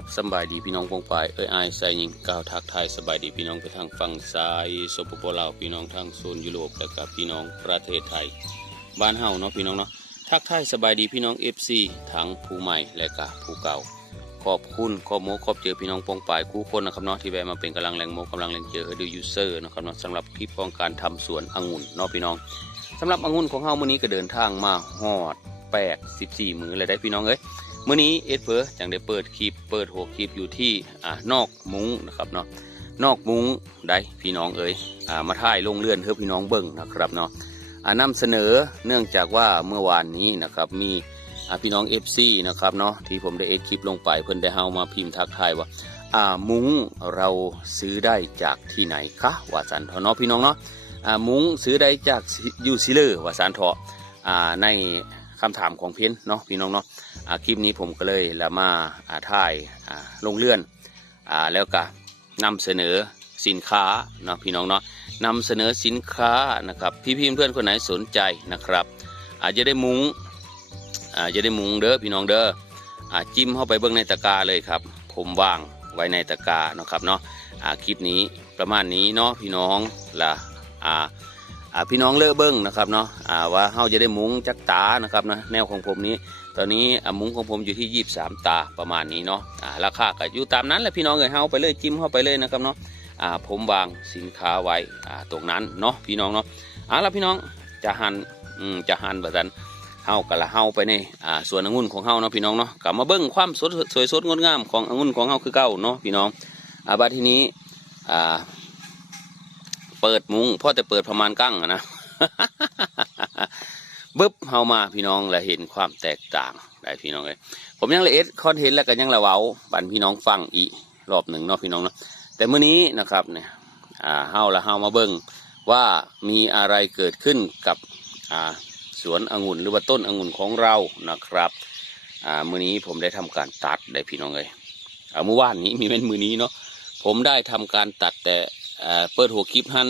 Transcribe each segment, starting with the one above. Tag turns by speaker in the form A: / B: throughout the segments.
A: ครับสบายดีพี่น้องปองปายเอ้ยอายใส่ยิงก้าวทักทายสบายดีพี่น้องไปทางฝั่งซ้ายสปปลาวพี่น้องทางโซนยุโรปแล้วก็พี่น้องประเทศไทย บ้านเฮาเนาะพี่น้องเนาะทักทายสบายดีพี่น้อง FC ทั้งผู้ใหม่และก็ผู้เก่า ขอบคุณขอบโมขอบเจอพี่น้องปองปายคู่คนนะครับเนาะที่แวะมาเป็นกำลังแรงโมกำลังแรงเจอดูยูเซอร์นะครับเนาะสำหรับคลิปของการทำสวนองุ่นเนาะพี่น้องสำหรับองุ่นของเฮามื้อนี้ก็เดินทางมาฮอด8 14มือเลยได้พี่น้องเอ้ย เมื่อนี้เอสเพอจังได้เปิดคลิปเปิดหัวคลิปอยู่ที่อ่านอกมุ้งนะครับเนาะนอกมุ้งได้พี่น้องเอ๋ยอ่ามาถ่ายลงเลื่อนเพื่อพี่น้องเบิ่งนะครับเนาะอ่านำเสนอเนื่องจากว่าเมื่อวานนี้นะครับมีอ่าพี่น้อง FC นะครับเนาะที่ผมได้เอดคลิปลงไปเพิ่นได้เฮามาพิมพ์ทักทายว่าอ่ามุ้งเราซื้อได้จากที่ไหนคะว่าสันเถาะเนาะพี่น้องเนาะอ่ามุ้งซื้อได้จากยูซิเลอร์ว่าสันเถาะอ่าในคำถามของเพ้นเนาะพี่น้องเนาะ คลิปนี้ผมก็เลยละมาถ่ายลงเลื่อนอแล้วก็นำเสนอสินค้าเนาะพี่น้องเนาะนำเสนอสินค้านะครับพี่พี่เพื่อนคนไหนสนใจนะครับ อาจจะได้มุงอาจจะได้มุงเด้อพี่น้องเด้ออาจิ้มเข้าไปเบื้องในตะกาเลยครับ ผมวางไว้ในตะกาเนาะครับเนาะอาคลิปนี้ประมาณนี้เนาะพี่น้องละอ่าอ่าพี่น้องเลือกเบิ้งนะครับเนาะอ่าว่าเฮาจะได้มุ้งจักตานะครับนะแนวของผมนี้ ตอนนี้อมุ้งของผมอยู่ที่ 23 ตาประมาณนี้เนาะอ่าราคาก็อยู่ตามนั้นแหละพี่น้องเอ้ยเฮาไปเลยจิ้มเข้าไปเลยนะครับเนาะอ่าผมวางสินค้าไว้อ่าตรงนั้นเนาะพี่น้องเนาะเอาละพี่น้องจะหันอืมจะหันแบบนั้นเฮากับละเฮาไปในอ่าสวนองุ่นของเฮาเนาะพี่น้องเนาะกลับมาเบิ้งความสดสวยสดงดงามขององุ่นของเฮาคือเก่าเนาะพี่น้องอ่าบัดทีนี้อ่าเปิดมุ้งพ่อแต่เปิดประมาณกั้งนะ บึ๊บเฮามาพี่น้องและเห็นความแตกต่างได้พี่น้องเลยผมยังละเอ็ดคอนเทนต์แล้วก็ยังละเว้าบันพี่น้องฟังอีกรอบหนึ่งเนาะพี่น้องเนาะแต่เมื่อนี้นะครับเนี่ยอ่าเฮาละเฮามาเบิ่งว่ามีอะไรเกิดขึ้นกับอ่าสวนองุ่นหรือว่าต้นองุ่นของเรานะครับอ่ามื่อนี้ผมได้ทำการตัดได้พี่น้องเลยอ่าเมื่อวานนี้มีเป็นมือนี้เนาะผมได้ทำการตัดแต่อ่อเปิดหัวคลิปหัน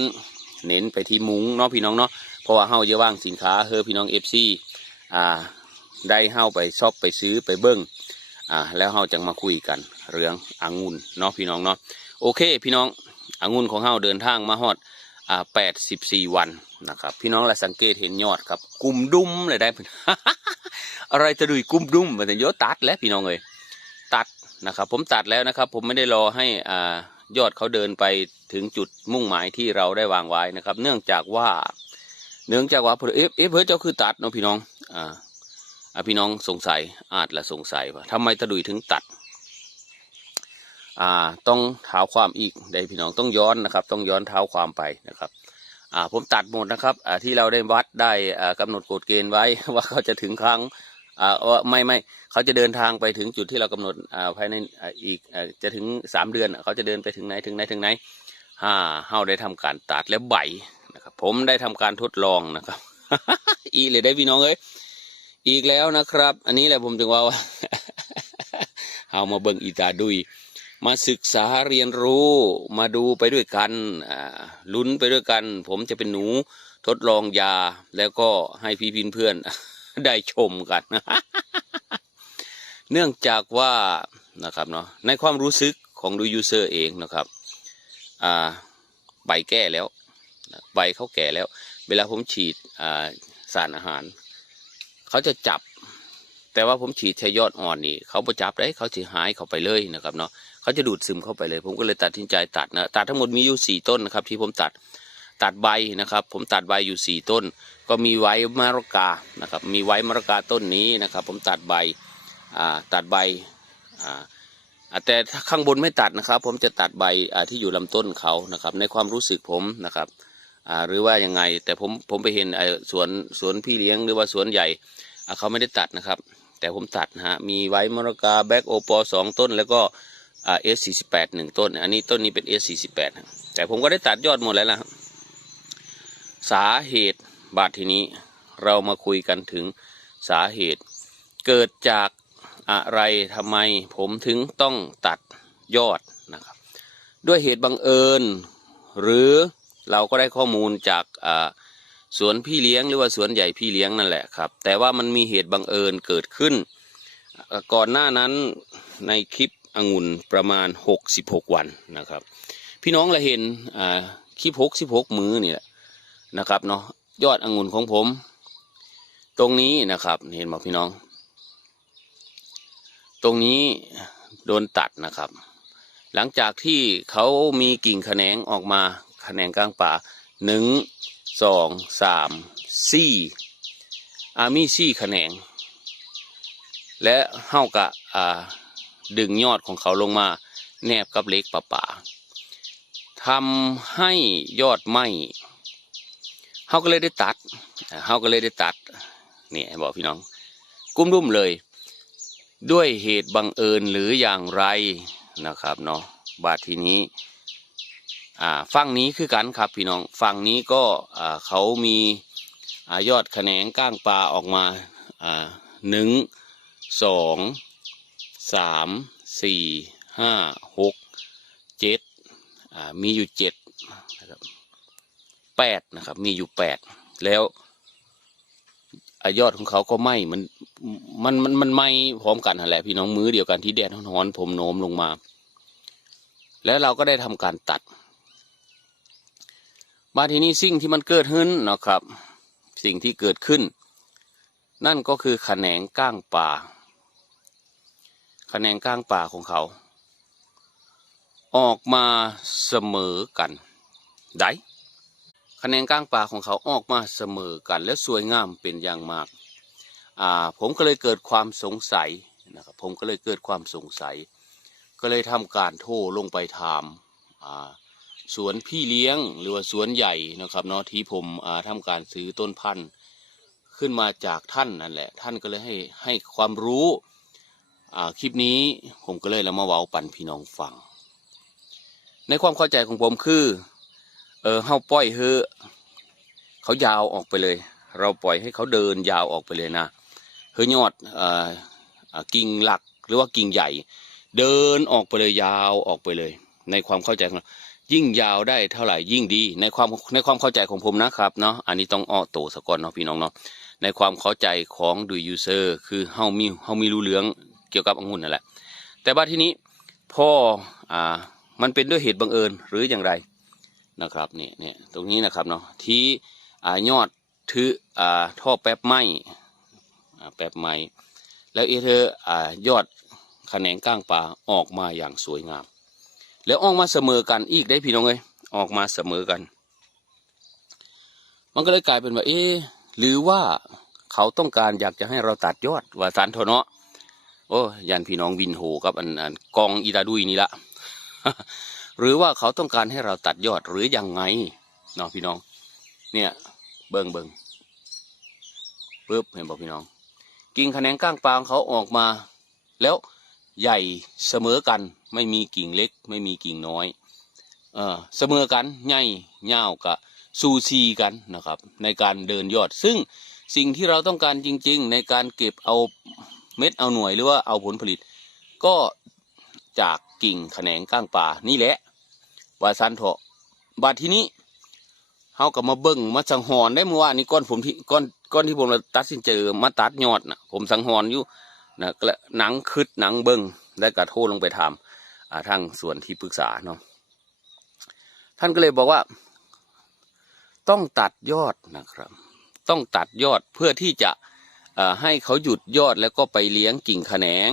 A: เน้นไปที่มุ้งเนาะพี่น้องเนาะ เพราะว่าเฮาจะว่างสินค้าเฮอพี่น้องเอฟซีอ่าได้เฮาไปชอบไปซื้อไปเบิ้งอ่าแล้วเฮาจังมาคุยกันเรื่ององุ่นเนาะพี่น้องเนาะโอเค พี่น้ององุ่นของเฮาเดินทางมาฮอดอ่าแปดสิบสี่วันนะครับพี่น้องละสังเกตเห็นยอดครับกลุ่มดุมเลยได้อะไรจะดุยกลุ่มดุมมันจะยอตัดแล้วพี่น้องเลยตัดนะครับผมตัดแล้วนะครับ ผมไม่ได้รอให้อ่ายอดเขาเดินไปถึงจุดมุ่งหมายที่เราได้วางไว้นะครับ เนื่องจากว่า เนื่องจากว่าเอฟเอฟเฮ้ยเจ้าคือตัดเนาะพี่น้องอ่าอ่าพี่น้องสงสัยอาจละสงสัยว่าทำไมตะดุยถึงตัดอ่าต้องเท้าความอีกได้พี่น้องต้องย้อนนะครับ ต้องย้อนเท้าความไปนะครับอ่าผมตัดหมดนะครับอ่าที่เราได้วัดได้อ่ากำหนดกฎเกณฑ์ไว้ว่าเขาจะถึงครั้งอ่าว่าไม่ไม่เขาจะเดินทางไปถึงจุดที่เรากำหนดอ่าภายในอ่าอีกอ่าจะถึงสามเดือนเขาจะเดินไปถึงไหนถึงไหนถึงไหนฮ่าเฮาได้ทำการตัดแล้วใบ ผมได้ทำการทดลองนะครับ อีเลยได้พี่น้องเอ้ยอีกแล้วนะครับ อันนี้แหละผมถึงว่าว่าเฮามาเบิ่งอีตาดุย มาศึกษาเรียนรู้มาดูไปด้วยกันลุ้นไปด้วยกัน ผมจะเป็นหนูทดลองยาแล้วก็ให้พี่พินเพื่อนได้ชมกันเนื่องจากว่านะครับเนาะในความรู้สึกของดูยูเซอร์เองนะครับ อ่าใบแก่แล้ว ใบเขาแก่แล้ว เวลาผมฉีดสารอาหาร เขาจะจับ แต่ว่าผมฉีดแค่ยอดอ่อนนี่เขาประจับได้เขาจะหายเข้าไปเลยนะครับเนาะเขาจะดูดซึมเข้าไปเลย ผมก็เลยตัดสินใจตัดนะตัดทั้งหมดมีอยู่สี่ต้นนะครับ ที่ผมตัดตัดใบนะครับ ผมตัดใบอยู่สี่ต้น ก็มีไว้มะระกานะครับ มีไว้มะระกาต้นนี้นะครับ ผมตัดใบตัดใบแต่ข้างบนไม่ตัดนะครับ ผมจะตัดใบที่อยู่ลำต้นเขานะครับ ในความรู้สึกผมนะครับ อ่าหรือว่ายังไง แต่ผมผมไปเห็นไอ้สวนสวนพี่เลี้ยงหรือว่าสวนใหญ่เขาไม่ได้ตัดนะครับ แต่ผมตัดนะฮะมีไว้มรกาแบ็กโอปอสองต้น แล้วก็เอสสี่สิบแปดหนึ่งต้น อันนี้ต้นนี้เป็นเอสสี่สิบแปดแต่ผมก็ได้ตัดยอดหมดแล้วล่ะสาเหตุบาดทีนี้เรามาคุยกันถึงสาเหตุเกิดจากอะไรทำไมผมถึงต้องตัดยอดนะครับ ด้วยเหตุบังเอิญ หรือ เราก็ได้ข้อมูลจากสวนพี่เลี้ยงหรือว่าสวนใหญ่พี่เลี้ยงนั่นแหละครับ แต่ว่ามันมีเหตุบังเอิญเกิดขึ้น ก่อนหน้านั้นในคลิปองุ่นประมาณ 66 วันนะครับ พี่น้องละเห็นคลิป66 มือนี่แหละนะครับเนาะยอดองุ่นของผม ตรงนี้นะครับเห็นไหมพี่น้อง ตรงนี้โดนตัดนะครับ หลังจากที่เขามีกิ่งแขนงออกมา แขนงกลางป่าหนึ่งสองสามสี่อามีสี่แขนง และเท่ากับอ่าดึงยอดของเขาลงมา แนบกับเล็กป่าป่าทำให้ยอดไหมเขาก็เลยได้ตัดเขาก็เลยได้ตัดนี่บอกพี่น้อง กุ้มดุ้มเลย ด้วยเหตุบังเอิญหรืออย่างไรนะครับเนาะบาททีนี้ อ่าฝั่งนี้คือกันครับพี่น้องฝั่งนี้ก็อ่าเขามีอายอดแขนงก้างปลาออกมาอ่าหนึ่งสองสามสี่ห้าหกเจ็ดอ่ามีอยู่เจ็ดนะครับแปดนะครับมีอยู่แปดแล้วอายอดของเขาก็ไหมมันมันมันมันไหมพร้อมกันแหละพี่น้องมือเดียวกันที่แดดร้อนๆผมโน้มลงมา แล้วเราก็ได้ทำการตัด มาทีนี้สิ่งที่มันเกิดขึ้นนะครับ สิ่งที่เกิดขึ้น นั่นก็คือแขนงก้างป่าแขนงก้างป่าของเขา ออกมาเสมอกันได้แขนงก้างป่าของเขาออกมาเสมอกัน และสวยงามเป็นอย่างมากอ่าผมก็เลยเกิดความสงสัยนะครับผมก็เลยเกิดความสงสัย ก็เลยทำการโทรลงไปถามอ่า สวนพี่เลี้ยงหรือว่าสวนใหญ่นะครับเนาะที่ผมอ่าทำการซื้อต้นพันธุ์ขึ้นมาจากท่านนั่นแหละ ท่านก็เลยให้ให้ความรู้คลิปนี้ผมก็เลยเรามาเว้าปันพี่น้องฟัง ในความเข้าใจของผมคือเออเฮาปล่อยเฮอเขายาวออกไปเลย เราปล่อยให้เขาเดินยาวออกไปเลยนะเฮือยอดกิ่งหลักหรือว่ากิ่งใหญ่ เดินออกไปเลยยาวออกไปเลย ในความเข้าใจของเรา ยิ่งยาวได้เท่าไหร่ยิ่งดี ในความในความเข้าใจของผมนะครับเนาะอันนี้ต้องอ้อโต้สกอนเนาะพี่น้องเนาะในความเข้าใจของดูยูเซอร์คือเฮามีเฮามีรู้เรื่องเกี่ยวกับองุ่นนั่นแหละ แต่ว่าที่นี้พ่ออ่ามันเป็นด้วยเหตุบังเอิญหรืออย่างไรนะครับนี่นี่ตรงนี้นะครับเนาะที่อ่ายอดถืออ่าท่อแป๊บไม้อ่าแป๊บไม้แล้วเอเธออ่ายอดแขนงก้างปลาออกมาอย่างสวยงาม แล้วออกมาเสมอกันอีกได้พี่น้องเอ้ยออกมาเสมอกัน มันก็เลยกลายเป็นว่าเอ๊หรือว่าเขาต้องการอยากจะให้เราตัดยอดว่าสันโทเนาะโอ้ยันพี่น้องวินโหกับอันอันกองอีตาดุยนี่ละหรือว่าเขาต้องการให้เราตัดยอดหรือยังไงเนาะพี่น้อง เนี่ยเบิงเบิงปึ๊บเห็นบอกพี่น้อง กิ่งแขนงก้างปลางเขาออกมา แล้ว ใหญ่เสมอกัน ไม่มีกิ่งเล็ก ไม่มีกิ่งน้อย เออเสมอกันใหญ่ยาวกับซูซีกันนะครับ ในการเดินยอด ซึ่งสิ่งที่เราต้องการจริง ๆ ในการเก็บเอาเม็ดเอาหน่วยหรือว่าเอาผลผลิต ก็จากกิ่งแขนงก้างป่านี่แหละว่าซันเถาะบาดที่นี้เฮาก็มาเบิ่งมาสังหรณ์ได้เมื่อวานนี้ก้อนผมที่ก้อนก้อนที่ผมตัดสินใจอมาตัดยอดนะผมสังหรณ์อยู่ นะหนังคืดหนังเบิ่งแล้วก็โทรลงไปถามาทางส่วนที่ปรึกษาเนาะท่านก็เลยบอกว่า ต้องตัดยอดนะครับ ต้องตัดยอดเพื่อที่จะให้เขาหยุดยอดแล้วก็ไปเลี้ยงกิ่งแขนง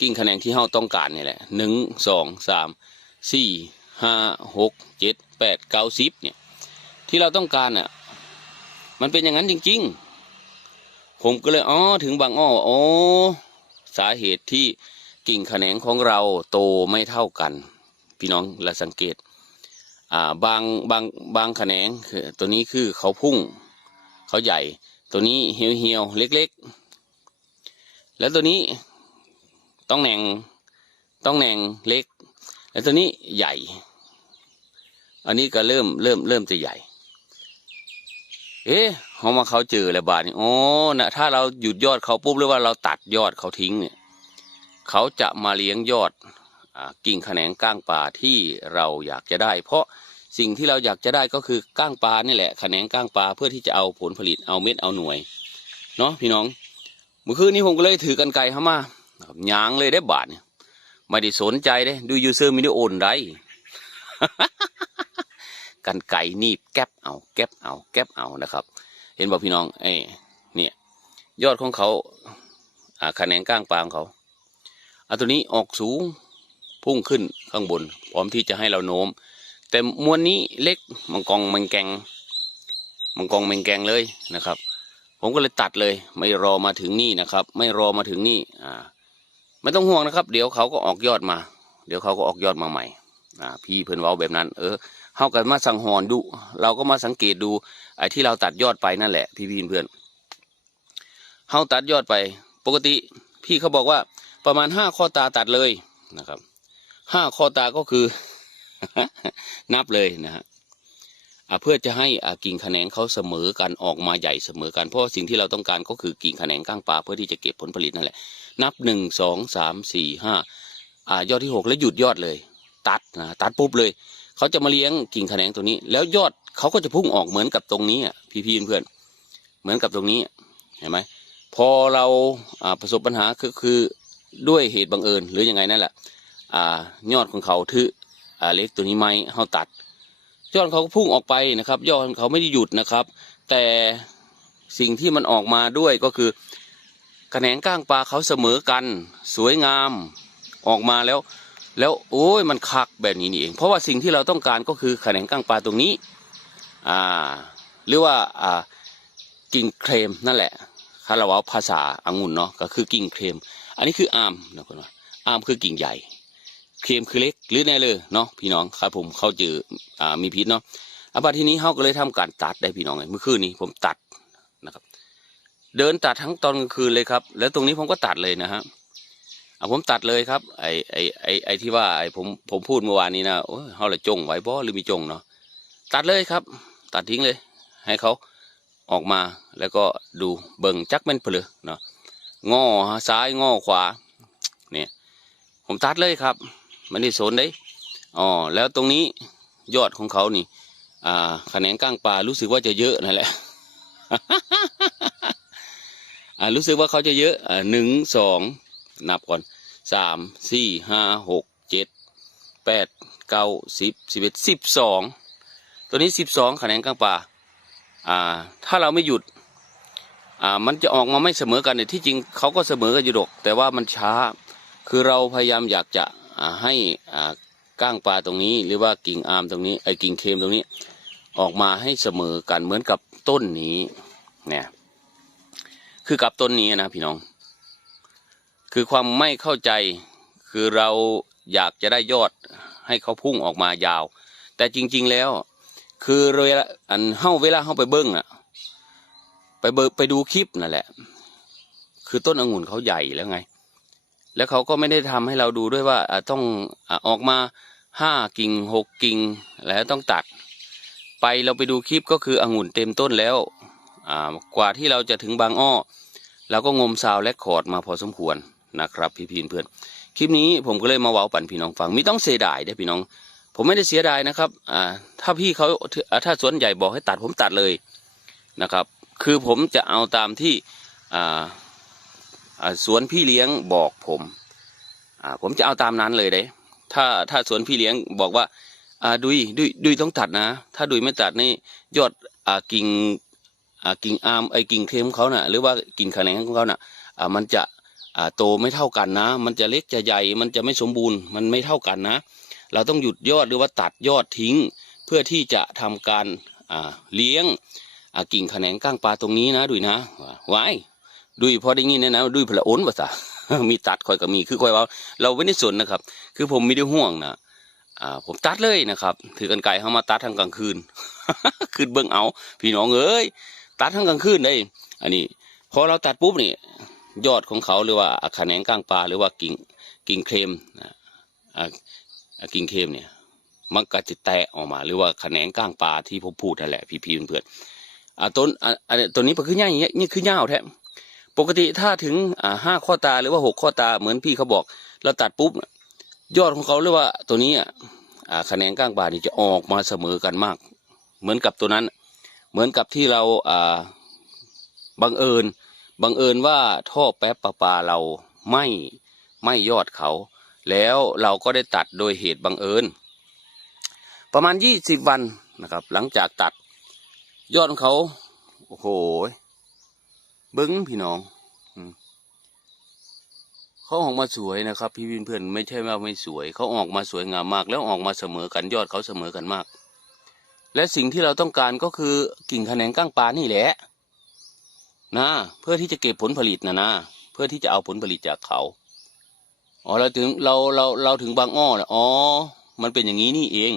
A: กิ่งแขนงที่เฮาต้องการนี่แหละหนึ่งสองสามสี่ห้าหกเจ็ดแปดเก้าสิบเนี่ยที่เราต้องการอะมันเป็นอย่างนั้นจริง ๆ ผมก็เลยอ๋อถึงบางอ้อโอ้สาเหตุที่กิ่งแขนงของเราโตไม่เท่ากัน พี่น้องละสังเกตอ่าบางบางบางแขนงคือตัวนี้คือเขาพุ่ง เขาใหญ่ ตัวนี้เหี่ยวเหี่ยวเล็กๆ แล้วตัวนี้ต้องแหน่งต้องแหน่งเล็ก แล้วตัวนี้ใหญ่ อันนี้ก็เริ่มเริ่มเริ่มจะใหญ่ เอ๊ะเขามาเขาเจอแล้วบาทนี่โอ้นะถ้าเราหยุดยอดเขาปุ๊บหรือว่าเราตัดยอดเขาทิ้งเนี่ยเขาจะมาเลี้ยงยอดอกิ่งแขนงก้างปลาที่เราอยากจะได้ เพราะสิ่งที่เราอยากจะได้ก็คือก้างปลานี่แหละแขนงก้างปลาเพื่อที่จะเอาผลผลิตเอาเม็ดเอาหน่วยเนาะพี่น้องเมื่อคืนนี้ผมก็เลยถือกันไกลเข้ามานะครับยางเลยได้บาทเนี่ยไม่ได้สนใจเด้ดูยูเซอร์มิได้โอนได้ กันไก่หนีบแก๊บเอา แก๊บเอา แก๊บเอานะครับ เห็นบอกพี่น้องเอ้เนี่ยยอดของเขาอ่าคะแนนก้างปลางเขาเอาตัวนี้ออกสูงพุ่งขึ้นข้างบน พร้อมที่จะให้เราโน้ม แต่มวลนี้เล็กมังกรมังแกงมังกรมังแกงเลยนะครับ ผมก็เลยตัดเลย ไม่รอมาถึงนี่นะครับ ไม่รอมาถึงนี่อ่าไม่ต้องห่วงนะครับ เดี๋ยวเขาก็ออกยอดมา เดี๋ยวเขาก็ออกยอดมาใหม่อ่าพี่เพิ่นว้าแบบนั้น เออ เฮากันมาสังหรณ์ดู เราก็มาสังเกตดูไอ้ที่เราตัดยอดไปนั่นแหละ พี่พี่เพื่อนเฮาตัดยอดไป ปกติพี่เขาบอกว่าประมาณห้าข้อตาตัดเลยนะครับห้าข้อตาก็คือ นับเลยนะฮะเพื่อจะให้กิ่งแขนงเขาเสมอกันออกมาใหญ่เสมอกันเพราะสิ่งที่เราต้องการก็คือกิ่งแขนงก้างปลาเพื่อที่จะเก็บผลผลิตนั่นแหละ นับหนึ่งสองสามสี่ห้ายอดที่หกแล้วหยุดยอดเลย ตัดนะตัดปุ๊บเลย เขาจะมาเลี้ยงกิ่งแขนงตัวนี้ แล้วยอดเขาก็จะพุ่งออกเหมือนกับตรงนี้พี่พี่ๆเพื่อนเหมือนกับตรงนี้เห็นไหมพอเราอประสบปัญหาคือคือด้วยเหตุบังเอิญหรือยังไงนั่นแหละอ่ายอดของเขาถืออ่าเล็กตัวนี้ไหมเขาตัด ยอดเขาก็พุ่งออกไปนะครับ ยอดเขาไม่ได้หยุดนะครับ แต่สิ่งที่มันออกมาด้วยก็คือแขนงก้างปลาเขาเสมอกัน สวยงามออกมาแล้ว แล้วโอ้ยมันคักแบบนี้นี่เอง เพราะว่าสิ่งที่เราต้องการก็คือแขนงก้างปลาตรงนี้อ่าหรือว่าอ่ากิ่งเครมนั่นแหละคาราว่าภาษาอังุ่นเนาะก็คือกิ่งเครม อันนี้คืออาร์มนะคุณว่าอาร์มคือกิ่งใหญ่ เครมคือเล็กหรือแน่เลยเนาะพี่น้องครับผมเขาเจออ่ามีพิษเนาะอาบัดที่นี้เขาก็เลยทำการตัดได้พี่น้องไงเมื่อคืนนี้ผมตัดนะครับ เดินตัดทั้งตอนกลางคืนเลยครับ แล้วตรงนี้ผมก็ตัดเลยนะฮะ อะผมตัดเลยครับ ไอไอไอไอที่ว่าไอผมผมพูดเมื่อวานนี้นะโอ้ยเขาละจงไว้บ่หรือมีจงเนาะตัดเลยครับ ตัดทิ้งเลย ให้เขาออกมาแล้วก็ดูเบิ่งจักแม่นเพลือเนาะงอซ้ายงอขวาเนี่ยผมตัดเลยครับไม่ได้สนได้อ๋อแล้วตรงนี้ยอดของเขานี่ อ่าแขนงก้างปลารู้สึกว่าจะเยอะนั่นแหละอ่ารู้สึกว่าเขาจะเยอะอ่าหนึ่งสอง นับก่อนสามสี่ห้าหกเจ็ดแปดเก้าสิบสิบเอ็ดสิบสองตัวนี้สิบสองคะแนนกลางป่าอ่า ถ้าเราไม่หยุดอ่ามันจะออกมาไม่เสมอกันเนี่ยที่จริงเขาก็เสมอกันอยู่ดอก แต่ว่ามันช้าคือเราพยายามอยากจะอ่าให้อ่าก้างปลาตรงนี้หรือว่ากิ่งอาร์มตรงนี้ไอ้กิ่งเค็มตรงนี้ ออกมาให้เสมอกันเหมือนกับต้นนี้เนี่ยคือกับต้นนี้นะพี่น้อง คือความไม่เข้าใจคือเราอยากจะได้ยอดให้เขาพุ่งออกมายาว แต่จริง ๆแล้ว คือเวลาอันเฮ้าเวลาเฮ้าไปเบิ้งอะไปเบไปดูคลิปนั่นแหละ คือต้นองุ่นเขาใหญ่แล้วไง แล้วเขาก็ไม่ได้ทำให้เราดูด้วยว่าต้องออกมาห้ากิ่งหกกิ่งแล้วต้องตัด ไปเราไปดูคลิปก็คือองุ่นเต็มต้นแล้วกว่าที่เราจะถึงบางอ้อเราก็งมซาวและคอร์ดมาพอสมควร นะครับ พี่พีนเพื่อนคลิปนี้ผมก็เลยมาเว้าปั่นพี่น้องฟังไม่ต้องเสียดายได้พี่น้อง ผมไม่ได้เสียดายนะครับอ่าถ้าพี่เขาถ้าสวนใหญ่บอกให้ตัดผมตัดเลยนะครับ คือผมจะเอาตามที่อ่าสวนพี่เลี้ยงบอกผมอ่าผมจะเอาตามนั้นเลยเด้ถ้าถ้าสวนพี่เลี้ยงบอกว่าอ่าดุยดุยดุยต้องตัดนะ ถ้าดุยไม่ตัดนี่ยอดอ่ากิ่งอ่ากิ่งอาร์มไอ้กิ่งเคมของเขาน่ะหรือว่ากิ่งแขนงของเขาน่ะอ่ามันจะ โตไม่เท่ากันนะ มันจะเล็กจะใหญ่ มันจะไม่สมบูรณ์ มันไม่เท่ากันนะ เราต้องหยุดยอดหรือว่าตัดยอดทิ้ง เพื่อที่จะทำการอ่าเลี้ยงอ่ากิ่งแขนงก้างปลาตรงนี้นะดุยนะวายดุยพอได้ยินเนี่ยนะดุยพละอ้นภาษามีตัดคอยก็มีคือคอยว่าเราไม่ได้สนนะครับ คือผมไม่ได้ห่วงนะอ่าผมตัดเลยนะครับ ถือกันไก่เข้ามาตัดทั้งกลางคืนคืนเบื้องเอา พี่น้องเอ้ยตัดทั้งกลางคืนได้ อันนี้ พอเราตัดปุ๊บนี่ ยอดของเขาหรือว่าแขนงก้างปลาหรือว่ากิ่งกิ่งเครมนะกิ่งเครมเนี่ยมันก็จะแตกออกมา หรือว่าแขนงก้างปลาที่ผมพูดนั่นแหละพี่พี่เพื่อนอ่าต้นอ่าอันนี้ตัวนี้มันคือง่ายอย่างเงี้ยนี่คือเงาวแท้ปกติถ้าถึงอ่าห้าข้อตาหรือว่าหกข้อตาเหมือนพี่เขาบอก เราตัดปุ๊บยอดของเขาหรือว่าตัวนี้อ่าแขนงก้างปลานี่จะออกมาเสมอกันมาก เหมือนกับตัวนั้น เหมือนกับที่เราอ่าบังเอิญ บังเอิญว่าท่อแป๊บประปาเราไม่ไม่ยอดเขา แล้วเราก็ได้ตัดโดยเหตุบังเอิญ ประมาณยี่สิบวันนะครับ หลังจากตัดยอดของเขา โอ้โหบิ้งพี่น้องเขาออกมาสวยนะครับ พี่เพื่อนๆไม่ใช่ว่าไม่สวยเขาออกมาสวยงามมาก แล้วออกมาเสมอกันยอดเขาเสมอกันมาก และสิ่งที่เราต้องการก็คือกิ่งแขนงก้างปลานี่แหละ นะเพื่อที่จะเก็บผลผลิตนะนะเพื่อที่จะเอาผลผลิตจากเขาอ๋อเราถึงเราเราเราถึงบางอ้อนะอ๋อ มันเป็นอย่างนี้นี่เอง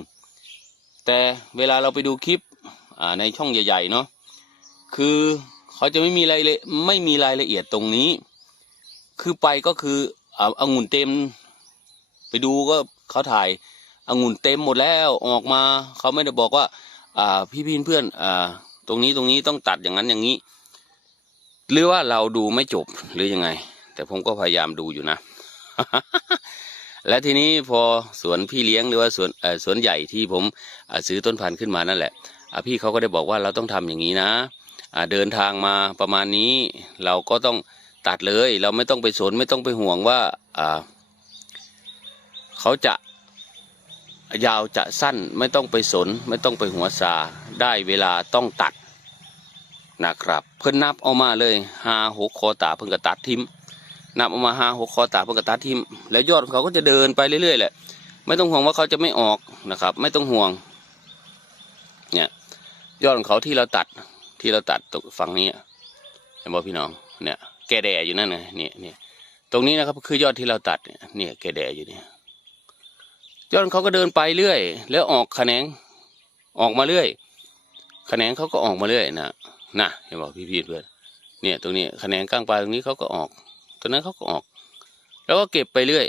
A: แต่เวลาเราไปดูคลิปอ่าในช่องใหญ่ ๆ เนาะคือเขาจะไม่มีรายละไม่มีรายละเอียดตรงนี้ คือไปก็คือเอาองุ่นเต็ม ไปดูก็เขาถ่ายองุ่นเต็มหมดแล้วออกมา เขาไม่ได้บอกว่า อ่าพี่พี่เพื่อนอ่า ตรงนี้ตรงนี้ต้องตัดอย่างนั้นอย่างนี้ หรือว่าเราดูไม่จบหรือยังไง แต่ผมก็พยายามดูอยู่นะ และทีนี้พอสวนพี่เลี้ยงหรือว่าสวนสวนใหญ่ที่ผมซื้อต้นพันธุ์ขึ้นมานั่นแหละพี่เขาก็ได้บอกว่าเราต้องทำอย่างนี้นะเดินทางมาประมาณนี้ เราก็ต้องตัดเลย เราไม่ต้องไปสนไม่ต้องไปห่วงว่าอ่าเขาจะยาวจะสั้นไม่ต้องไปสน ไม่ต้องไปหัวซาได้เวลาต้องตัด นะครับ เพิ่นนับเอามาเลยห้าหกคอตาเพิ่นก็ตัดทิมนับเอามาห้าหกคอตาเพิ่นก็ตัดทิมแล้วยอดของเขาก็จะเดินไปเรื่อยๆแหละไม่ต้องห่วงว่าเขาจะไม่ออกนะครับ ไม่ต้องห่วง เนี่ย ยอดของเขาที่เราตัดที่เราตัดตรงฝั่งนี้เห็นบ่พี่น้องเนี่ยแกแดอยู่นั่นนะเนี่ยเนี่ยตรงนี้นะครับคือยอดที่เราตัดเนี่ยเนี่ยแกแดอยู่เนี่ยยอดเขาก็เดินไปเรื่อย แล้วออกแขนงออกมาเรื่อยแขนงเขาก็ออกมาเรื่อยนะ นะเห็นบอกพี่พี่เพื่อนเนี่ยตรงนี้แขนงกลางปลาตรงนี้เขาก็ออกตรงนั้นเขาก็ออก แล้วก็เก็บไปเรื่อย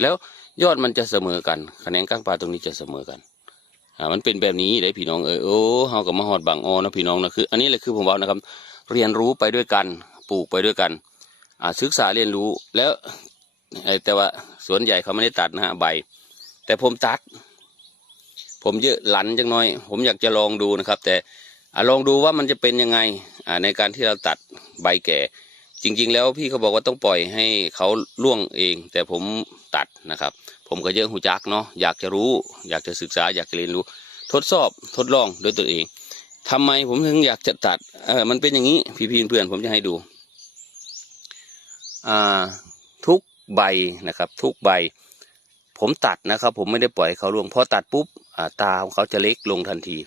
A: แล้วยอดมันจะเสมอกันแขนงกลางปลาตรงนี้จะเสมอกันอ่ามันเป็นแบบนี้เลยพี่น้องเออโอ้เฮากับมาหอดบางอ้อนะพี่น้องนะคือ อันนี้เลยคือผมบอกนะครับ เรียนรู้ไปด้วยกันปลูกไปด้วยกันอ่าศึกษาเรียนรู้แล้วไอแต่ว่าสวนใหญ่เขาไม่ได้ตัดนะฮะใบ แต่ผมตัด ผมเยอะหลันจังน้อย ผมอยากจะลองดูนะครับ แต่ ลองดูว่ามันจะเป็นยังไงในการที่เราตัดใบแก่ จริง ๆ แล้วพี่เขาบอกว่าต้องปล่อยให้เขาล่วงเอง แต่ผมตัดนะครับ ผมก็เยอะหูจักเนาะอยากจะรู้ อยากจะศึกษาอยากจะเรียนรู้ ทดสอบทดลองด้วยตัวเองทำไมผมถึงอยากจะตัดเออมันเป็นอย่างนี้พี่ๆเพื่อนๆผมจะให้ดูอ่าทุกใบนะครับ ทุกใบ ผมตัดนะครับ ผมไม่ได้ปล่อยให้เขาล่วงพอตัดปุ๊บตาของเขาจะเล็กลงทันที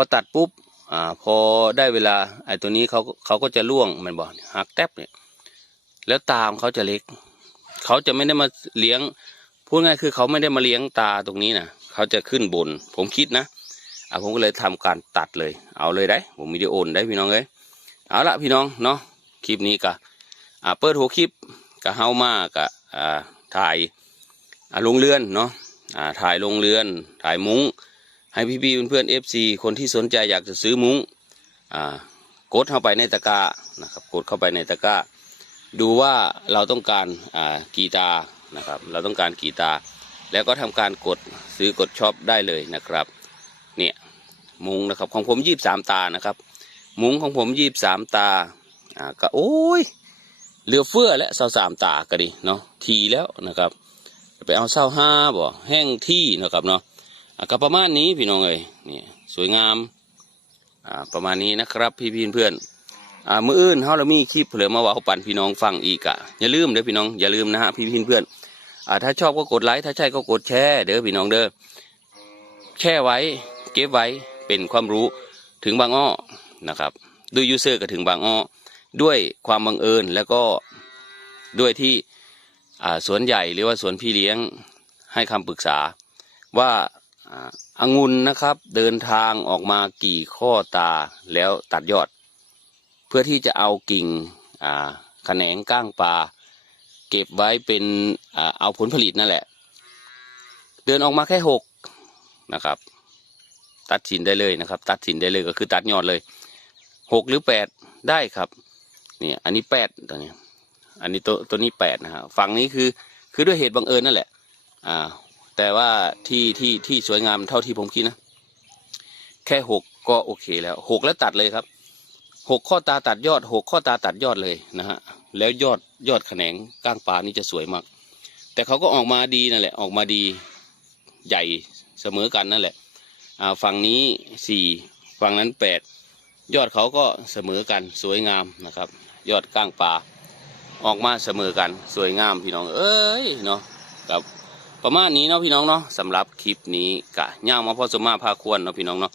A: อตัดปุ๊บอ่าพอได้เวลาไอ้ตัวนี้เขาเขาก็จะล่วงมันบอกหักแทบเนี่ยแล้วตามเขาจะเล็ก เขาจะไม่ได้มาเลี้ยงพูดง่ายคือเขาไม่ได้มาเลี้ยงตาตรงนี้นะเขาจะขึ้นบน ผมคิดนะอ่าผมก็เลยทำการตัดเลย เอาเลยได้ผมวิดีโอได้พี่น้องเลยเอาละพี่น้องเนาะคลิปนี้กะอ่าเปิดหัวคลิปกะเฮามากะอ่าถ่ายอ่าลงเรือนเนาะอ่าถ่ายลงเรือน ถ่ายมุ้ง ให้พี่พี่เพื่อนเอฟซีคนที่สนใจอยากจะซื้อมุ้งอ่ากดเข้าไปในตะกร้านะครับกดเข้าไปในตะกร้า ดูว่าเราต้องการอ่ากี่ตานะครับเราต้องการกี่ตา แล้วก็ทำการกดซื้อกดช็อปได้เลยนะครับเนี่ยมุ้งนะครับของผมยี่บสามตานะครับ มุ้งของผมยี่บสามตาอ่าก็โอ้ยเหลือเฟือและเศร้าสามตาก็ดีเนาะทีแล้วนะครับ ไปเอาเศร้าห้าบ่แห้งที่นะครับเนาะ ก็ประมาณนี้พี่น้องเอ้ยนี่สวยงามอ่าประมาณนี้นะครับ พี่พี่เพื่อนอ่ามืออื่นเฮาเรามีคลิปเหลือมาว่าปันพี่น้องฟังอีกอะอย่าลืมเด้อพี่น้องอย่าลืมนะฮะพี่พี่เพื่อนอ่าถ้าชอบก็กดไลค์ถ้าใช่ก็กดแชร์เด้อพี่น้องเด้อแช่ไว้ เก็บไว้เป็นความรู้ถึงบางอ้อนะครับดูยูเซอร์ก็ถึงบางอ้อด้วยความบังเอิญแล้วก็ด้วยที่อ่าสวนใหญ่หรือว่าสวนพี่เลี้ยงให้คำปรึกษาว่า องุ่นนะครับ เดินทางออกมากี่ข้อตาแล้วตัดยอด เพื่อที่จะเอากิ่งแขนงก้างปลาเก็บไว้เป็นอเอาผลผลิตนั่นแหละ เดินออกมาแค่หกนะครับ ตัดสินได้เลยนะครับ ตัดสินได้เลยก็คือตัดยอดเลยหกหรือแปดได้ครับนี่อันนี้แปดตัวนี้ อันนี้ตัวตัวนี้แปดนะฮะฝั่งนี้คือคือด้วยเหตุบังเอิญนั่นแหละ อ่า แต่ว่าที่ที่ที่สวยงามเท่าที่ผมคิดนะ แค่หกก็โอเคแล้วหกแล้วตัดเลยครับหกข้อตาตัดยอดหกข้อตาตัดยอดเลยนะฮะแล้วยอดยอดแขนงก้างปลานี่จะสวยมาก แต่เขาก็ออกมาดีนั่นแหละ ออกมาดีใหญ่เสมอกันนั่นแหละอ่าฝั่งนี้สี่ฝั่งนั้นแปดยอดเขาก็เสมอกันสวยงามนะครับ ยอดก้างปลาออกมาเสมอกันสวยงามพี่น้องเอ้ยเนาะกับ ประมาณนี้เนาะพี่น้องเนาะสำหรับคลิปนี้กะย่างมาพอสมมาพาควรเนาะพี่น้องเนาะ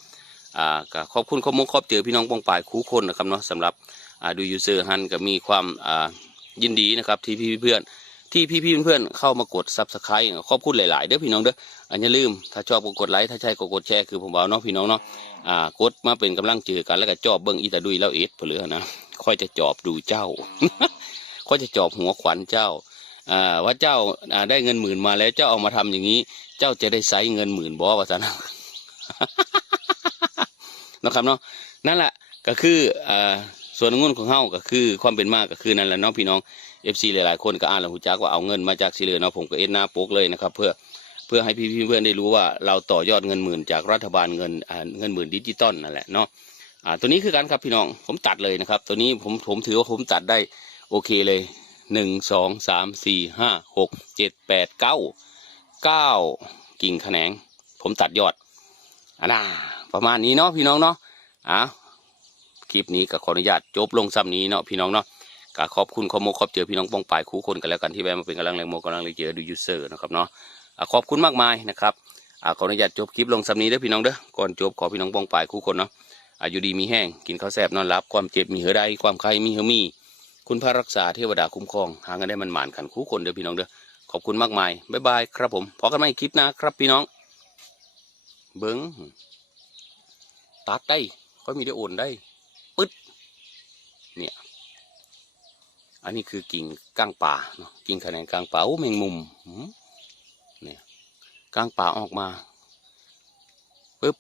A: อ่าก็ขอบคุณข้อมูลขอบเจอพี่น้องปองปายคู่คนนะครับเนาะสำหรับอ่าดูยูเซอร์ฮันก็มีความอ่ายินดีนะครับที่พี่เพื่อนที่พี่พี่เพื่อนเข้ามากดซับสไครต์ขอบคุณหลาย ๆ เด้อพี่น้องเด้ออันอย่าลืมถ้าชอบก็กดไลค์ถ้าใช่ก็กดแชร์คือผมบอกเนาะพี่น้องเนาะอ่ากดมาเป็นกำลังเจอกันแล้วก็จอบเบิ้งอีตาดุยแล้วเอ็ดเผือนะค่อยจะจอบดูเจ้า ค่อยจะจอบหัวขวัญเจ้า ว่าเจ้าได้เงินหมื่นมาแล้วเจ้าเอามาทำอย่างนี้ เจ้าจะได้ไซเงินหมื่นบอว่าซะนะนะครับเนาะนั่นแหละก็คืออ่าส่วนเงินของเฮาก็คือความเป็นมากก็คือนั่นแหละเนาะพี่น้องเอฟซีหลายๆคนก็อ่านแล้วหูจักว่าเอาเงินมาจากซีเรือเนาะผมก็เอ็นหน้าปกเลยนะครับ เพื่อเพื่อให้พี่เพื่อนได้รู้ว่าเราต่อยอดเงินหมื่นจากรัฐบาลเงินอ่าเงินหมื่นดิจิตอลนั่นแหละเนาะอ่าตัวนี้คือการครับพี่น้องผมตัดเลยนะครับ ตัวนี้ผมผมถือว่าผมตัดได้โอเคเลย หนึ่งสองสามสี่ห้าหกเจ็ดแปดเก้าเก้ากิ่งแขนง ผมตัดยอดอันน่าประมาณนี้เนาะพี่น้องเนาะอะคลิปนี้ก็ขออนุญาตจบลงซ้ำนี้เนาะพี่น้องเนาะก็ขอบคุณขอโมขอบเจอพี่น้องป้องปายคู่คนกันแล้วกันที่แวะมาเป็นกำลังแรงโมกำลังเลยเจอดูยูเซอร์นะครับเนาะขอบคุณมากมายนะครับขออนุญาตจบคลิปลงซ้ำนี้เด้อพี่น้องเด้อก่อนจบขอพี่น้องป้องปายคู่คนเนาะอายุดีมีแห้งกินข้าวแซ่บนอนหลับความเจ็บมีเหอใดความใครมีเหอมี คุณพระรักษาเทวดาคุ้มครอง หาเงินได้มันหมานกันคู่คนเด้อพี่น้องเด้อขอบคุณมากมายบ๊ายบายครับผมพอกันใหม่คลิปนะครับพี่น้อง เบิ้งตัดได้ค่อยมีได้โอนได้ปึ๊ดเนี่ยอันนี้คือกิ่งก้างป่าเนาะกิ่งแขนงก้างป่าโอ้แมงมุมเนี่ยก้างป่าออกมาปึ๊บ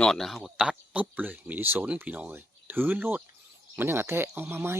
A: ยอดนะเขาตัดปึ๊บเลย มีที่สนพี่น้องเลยถือโลดมันยังอะแทะเอามาไหม